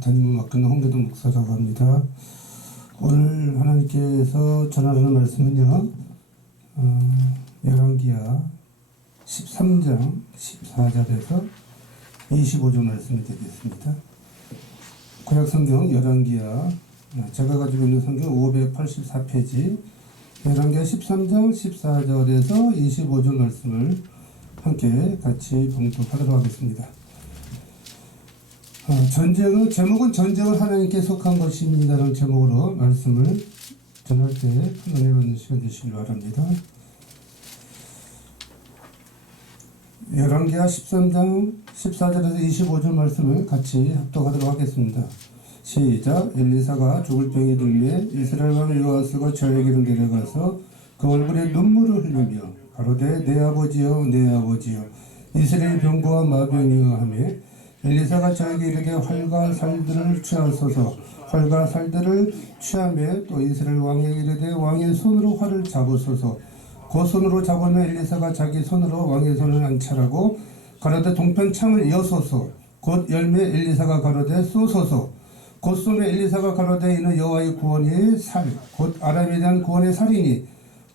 담임을 맡고 있는 홍대동 목사라고 합니다. 오늘 하나님께서 전하는 말씀은요, 열왕기하 13장 14절에서 25절 말씀이 되겠습니다. 구약성경 열왕기하, 제가 가지고 있는 성경 584페이지 열왕기하 13장 14절에서 25절 말씀을 함께 같이 봉독하도록 하겠습니다. 제목은 전쟁은 하나님께 속한 것입니다라는 제목으로 말씀을 전할 때 큰 은혜 받는 시간 되시길 바랍니다. 열왕기하 13장 14절에서 25절 말씀을 같이 합독하도록 하겠습니다. 시작. 엘리사가 죽을 병이 들매 이스라엘 왕 요아스가 저에게로 내려가서 그 얼굴에 눈물을 흘리며 가로되 내 아버지여 내 아버지여 이스라엘 병거와 마병이여 하며 엘리사가 저에게 이르게 활과 살들을 취하소서. 활과 살들을 취하며 또 이스라엘 왕에게 이르되 왕의 손으로 활을 잡으소서. 그 손으로 잡으며 엘리사가 자기 손으로 왕의 손을 안찰하고 가로되 동편 창을 여소서. 곧 열매 엘리사가 가로되 쏘소서. 곧 쏘매 엘리사가 가로되 이는 여호와의 구원의 살 곧 아람에 대한 구원의 살이니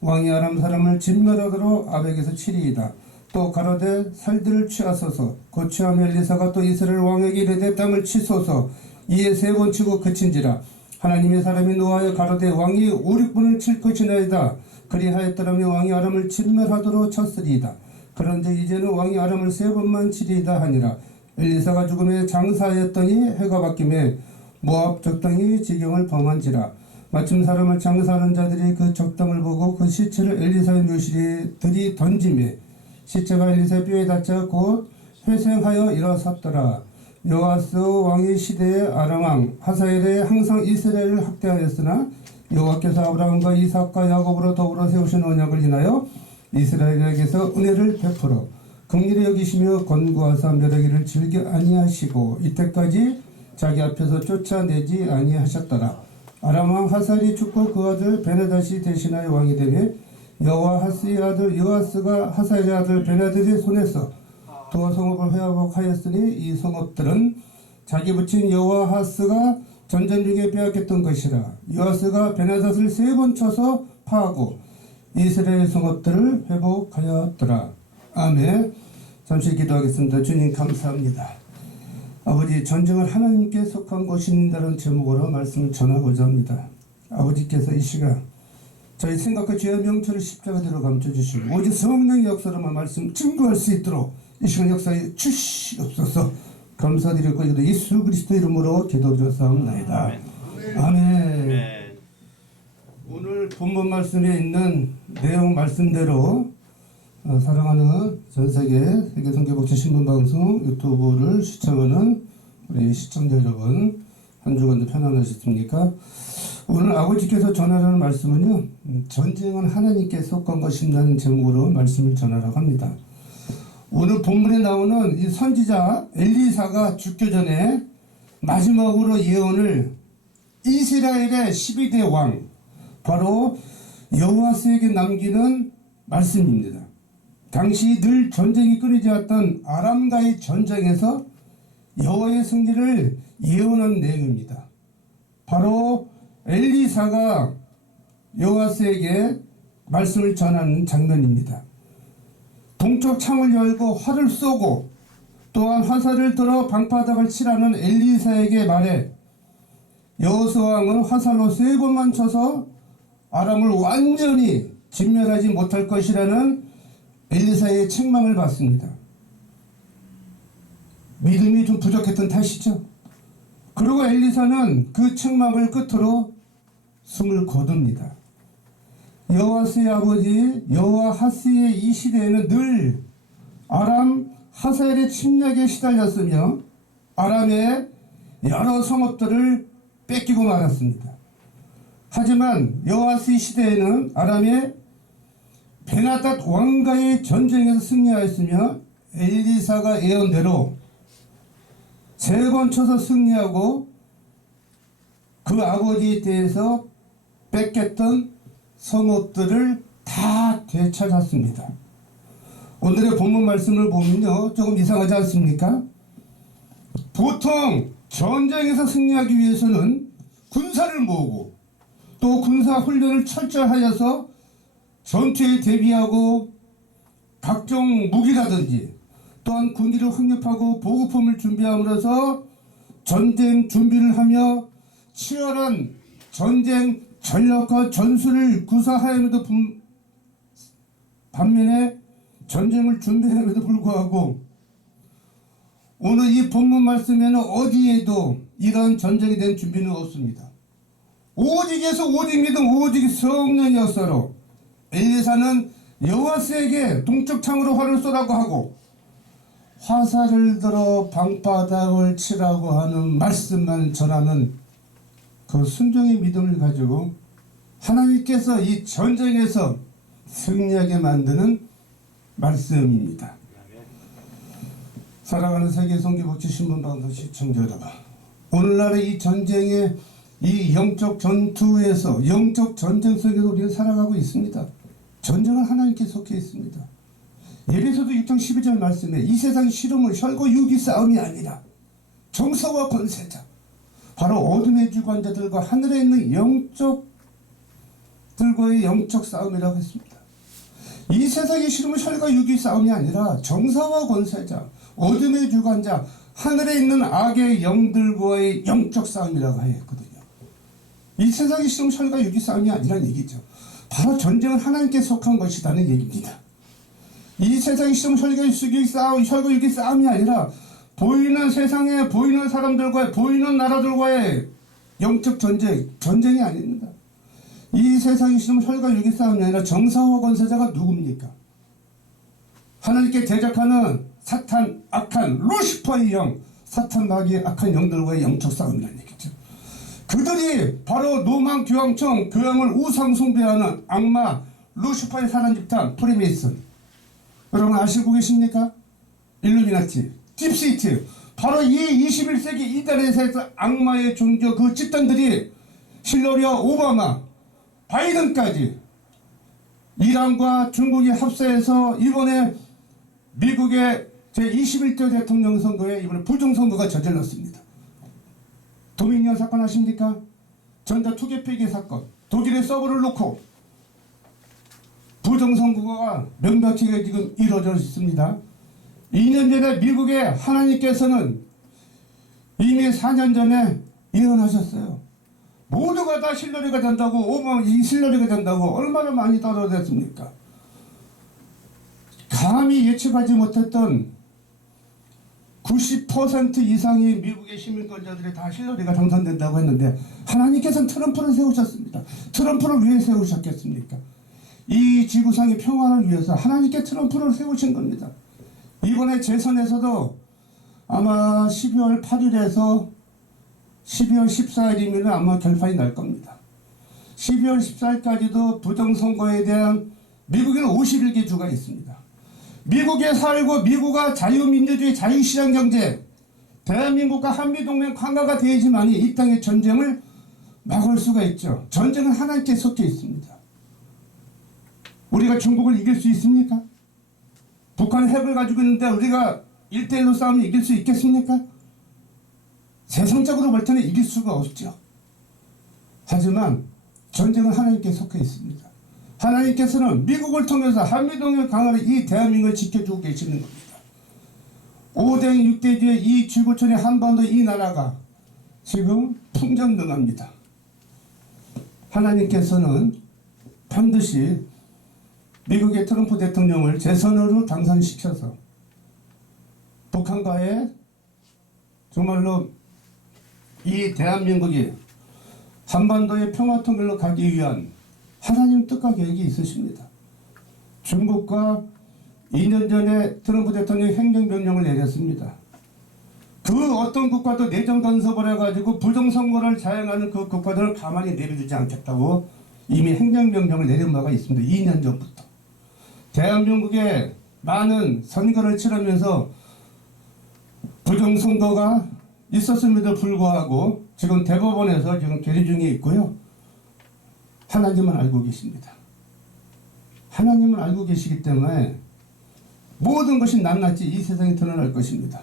왕이 아람 사람을 진멸하도록 아벡에서 치리이다. 또 가로되 살들을 취하소서. 곧 취하며 엘리사가 또 이스라엘 왕에게 이르되 땅을 치소서. 이에 세 번 치고 그친지라. 하나님의 사람이 노하여 가로되 왕이 5-6분을 칠 것이나이다. 그리하였더라면 왕이 아람을 진멸하도록 쳤으리이다. 그런데 이제는 왕이 아람을 3번만 치리이다 하니라. 엘리사가 죽음에 장사하였더니 해가 바뀌매 모압 적당히 지경을 범한지라. 마침 사람을 장사하는 자들이 그 적당을 보고 그 시체를 엘리사의 묘실에 들이 던지매 시체가 엘리사의 뼈에 닿자 곧 회생하여 일어섰더라. 요아스 왕의 시대에 아람 왕 하사엘에 항상 이스라엘을 학대하였으나 여호와께서 아브라함과 이삭과 야곱으로 더불어 세우신 언약을 인하여 이스라엘에게서 은혜를 베풀어 긍휼히 여기시며 권고하사 멸하기를 즐겨 아니하시고 이때까지 자기 앞에서 쫓아내지 아니하셨더라. 아람 왕 하사엘이 죽고 그 아들 베나닷이 대신하여 왕이 되며 여호아하스의 아들 요아스가 하사엘의 아들 베나닷의 손에서 두 성읍을 회복하였으니 이 성읍들은 자기 부친 여호아하스가 전쟁 중에 빼앗겼던 것이라. 요아스가 베나닷을 3번 쳐서 파하고 이스라엘 성읍들을 회복하였더라. 아멘. 잠시 기도하겠습니다. 주님 감사합니다. 아버지, 전쟁을 하나님께 속한 것인다는 제목으로 말씀을 전하고자 합니다. 아버지께서 이 시간 저희 생각과 죄의 명철을 십자가대로 감춰주시고 오직 성령의 역사로만 말씀 증거할 수 있도록 이 시간 역사에 주시옵소서. 감사드리고 이도 예수 그리스도 이름으로 기도드렸사옵나이다. 아멘. 오늘 본문 말씀에 있는 내용 말씀대로 사랑하는 전세계 세계선교복지 신문방송 유튜브를 시청하는 우리 시청자 여러분, 한 주간도 편안하셨습니까? 오늘 아버지께서 전하라는 말씀은요, 전쟁은 하나님께 속한 것이라는 제목으로 말씀을 전하라고 합니다. 오늘 본문에 나오는 이 선지자 엘리사가 죽기 전에 마지막으로 예언을 이스라엘의 12대 왕 바로 여호아스에게 남기는 말씀입니다. 당시 늘 전쟁이 끊이지 않았던 아람과의 전쟁에서 여호와의 승리를 예언한 내용입니다. 바로 엘리사가 여호아스에게 말씀을 전하는 장면입니다. 동쪽 창을 열고 활을 쏘고 또한 화살을 들어 방바닥을 치라는 엘리사에게 말해 여호아스 왕은 화살로 3번만 쳐서 아람을 완전히 진멸하지 못할 것이라는 엘리사의 책망을 받습니다. 믿음이 좀 부족했던 탓이죠. 그리고 엘리사는 그 책망을 끝으로 숨을 거둡니다. 여호아스의 아버지 여호아하스의 이 시대에는 늘 아람 하사엘의 침략에 시달렸으며 아람의 여러 성읍들을 뺏기고 말았습니다. 하지만 여호아스의 시대에는 아람의 베나닷 왕과의 전쟁에서 승리하였으며 엘리사가 예언대로 3번 쳐서 승리하고 그 아버지에 대해서 뺏겼던 성읍들을 다 되찾았습니다. 오늘의 본문 말씀을 보면요, 조금 이상하지 않습니까? 보통 전쟁에서 승리하기 위해서는 군사를 모으고 또 군사 훈련을 철저하여서 전투에 대비하고 각종 무기라든지 또한 군기를 확립하고 보급품을 준비함으로써 전쟁 준비를 하며 치열한 전쟁 전략과 전술을 구사하였음에도 반면에 전쟁을 준비함에도 불구하고 오늘 이 본문 말씀에는 어디에도 이러한 전쟁에 대한 준비는 없습니다. 오직에서 오직 믿음 오직 성령이었어로 엘리사는 여호와스에게 동쪽 창으로 활을 쏘라고 하고 화살을 들어 방바닥을 치라고 하는 말씀만 전하는 그 순종의 믿음을 가지고 하나님께서 이 전쟁에서 승리하게 만드는 말씀입니다. 사랑하는 세계 선교복지 신문방송 시청자 여러분, 오늘날의 이 전쟁의 이 영적 전투에서 영적 전쟁 속에서 우리는 살아가고 있습니다. 전쟁은 하나님께 속해 있습니다. 예배소서 6장 12절 말씀에 이 세상 시름은 혈과 육이 싸움이 아니라 정사와 권세자 바로 어둠의 주관자들과 하늘에 있는 영적들과의 영적 싸움이라고 했습니다. 이 세상의 시름은 혈과 육이 싸움이 아니라 정사와 권세자 어둠의 주관자 하늘에 있는 악의 영들과의 영적 싸움이라고 했거든요. 이 세상의 시름은 혈과 육이 싸움이 아니라는 얘기죠. 바로 전쟁은 하나님께 속한 것이라는 얘기입니다. 이 세상의 시험 혈과 육이 싸움이 아니라 보이는 세상에 보이는 사람들과 보이는 나라들과의 영적 전쟁이 아닙니다. 이 세상의 시험 혈과 육이 싸움이 아니라 정사와 권세자가 누굽니까? 하나님께 대적하는 사탄 악한 루시퍼의 영, 사탄 마귀의 악한 영들과의 영적 싸움이라는 얘기죠. 그들이 바로 노망 교황청 교황을 우상 숭배하는 악마 루시퍼의 사단 집단 프리메이슨, 여러분 아시고 계십니까? 일루미나티, 딥시티, 바로 이 21세기 이달에서 악마의 종교 그 집단들이 힐러리와 오바마, 바이든까지 이란과 중국이 합세해서 이번에 미국의 제21대 대통령 선거에 이번에 부정선거가 저질렀습니다. 도미니언 사건 아십니까? 전자 투기 폐기 사건, 독일의 서버를 놓고 부정선거가 명백하게 지금 이루어져 있습니다. 2년 전에 미국의 하나님께서는 이미 4년 전에 예언하셨어요. 모두가 다 힐러리가 된다고, 오바마 힐러리가 된다고 얼마나 많이 떨어졌습니까? 감히 예측하지 못했던 90% 이상의 미국의 시민권자들이 다 힐러리가 당선된다고 했는데 하나님께서는 트럼프를 세우셨습니다. 트럼프를 왜 세우셨겠습니까? 이 지구상의 평화를 위해서 하나님께 트럼프를 세우신 겁니다. 이번에 재선에서도 아마 12월 8일에서 12월 14일이면 아마 결판이 날 겁니다. 12월 14일까지도 부정선거에 대한 미국에는 51개 주가 있습니다. 미국에 살고 미국과 자유민주주의 자유시장경제 대한민국과 한미동맹 강화가 되어야지만이 이 땅의 전쟁을 막을 수가 있죠. 전쟁은 하나님께 속해 있습니다. 우리가 중국을 이길 수 있습니까? 북한은 핵을 가지고 있는데 우리가 1대1로 싸우면 이길 수 있겠습니까? 세상적으로 볼 때는 이길 수가 없죠. 하지만 전쟁은 하나님께 속해 있습니다. 하나님께서는 미국을 통해서 한미동맹 강화를 이 대한민국을 지켜주고 계시는 겁니다. 5대 6대주의 이 지구촌의 한반도 이 나라가 지금 풍전등합니다. 하나님께서는 반드시 미국의 트럼프 대통령을 재선으로 당선시켜서 북한과의 정말로 이 대한민국이 한반도의 평화통일로 가기 위한 하나님 뜻과 계획이 있으십니다. 중국과 2년 전에 트럼프 대통령이 행정명령을 내렸습니다. 그 어떤 국가도 내정 간섭을 해가지고 부정선거를 자행하는 그 국가들을 가만히 내버려두지 않겠다고 이미 행정명령을 내린 바가 있습니다. 2년 전부터. 대한민국에 많은 선거를 치르면서 부정선거가 있었음에도 불구하고 지금 대법원에서 지금 계류 중에 있고요. 하나님은 알고 계십니다. 하나님은 알고 계시기 때문에 모든 것이 낱낱이 이 세상에 드러날 것입니다.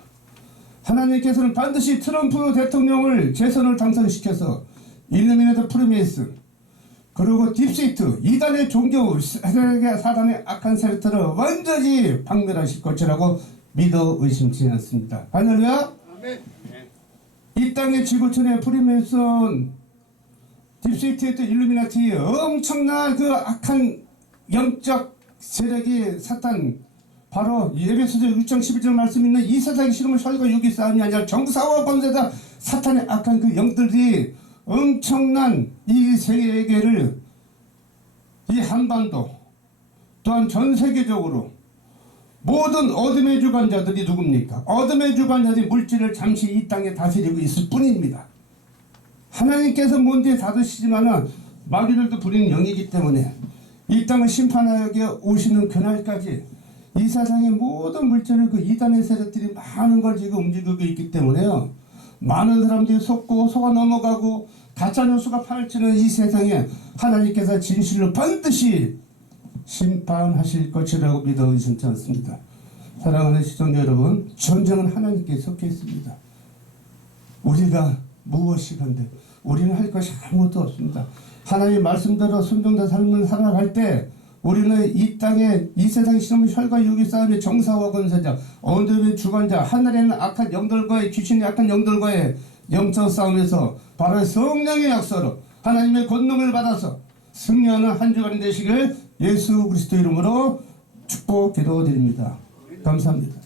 하나님께서는 반드시 트럼프 대통령을 재선을 당선시켜서 일루미나트 프리메이슨 그리고 딥스테이트 이단의 종교 사단의 악한 세력들을 완전히 박멸하실 것이라고 믿어 의심치 않습니다. 할렐루야. 이 땅의 지구촌의 프리메이슨 딥스테이트 일루미나티 엄청난 그 악한 영적 세력이 사탄 바로 에베소서 6장 11절 말씀 있는 이 세상의 실험을 혈과 육이 싸움이 아니라 정사와 권세자 사탄의 악한 그 영들이 엄청난 이 세계를 이 한반도 또한 전 세계적으로 모든 어둠의 주관자들이 누굽니까? 어둠의 주관자들이 물질을 잠시 이 땅에 다스리고 있을 뿐입니다. 하나님께서 뭔지 다드시지만은 마귀들도 부리는 영이기 때문에 이 땅을 심판하여 오시는 그날까지 이 세상의 모든 물질을 그 이단의 세력들이 많은 걸 지금 움직이고 있기 때문에요. 많은 사람들이 속아 넘어가고 가짜뉴스가 파헤치는 이 세상에 하나님께서 진실로 반드시 심판하실 것이라고 믿어 의심치 않습니다. 사랑하는 시청자 여러분, 전쟁은 하나님께 속해 있습니다. 우리가 무엇이 간데 우리는 할 것이 아무것도 없습니다. 하나님 말씀대로 순종된 삶을 살아갈 때 우리는 이 땅에 이 세상 시험의 혈과 육의 싸움의 정사와 권세자 어둠의 주관자 하늘에는 악한 영들과의 귀신의 악한 영들과의 영적 싸움에서 바로 성령의 약속으로 하나님의 권능을 받아서 승리하는 한 주간이 되시길 예수 그리스도 이름으로 축복 기도드립니다. 감사합니다.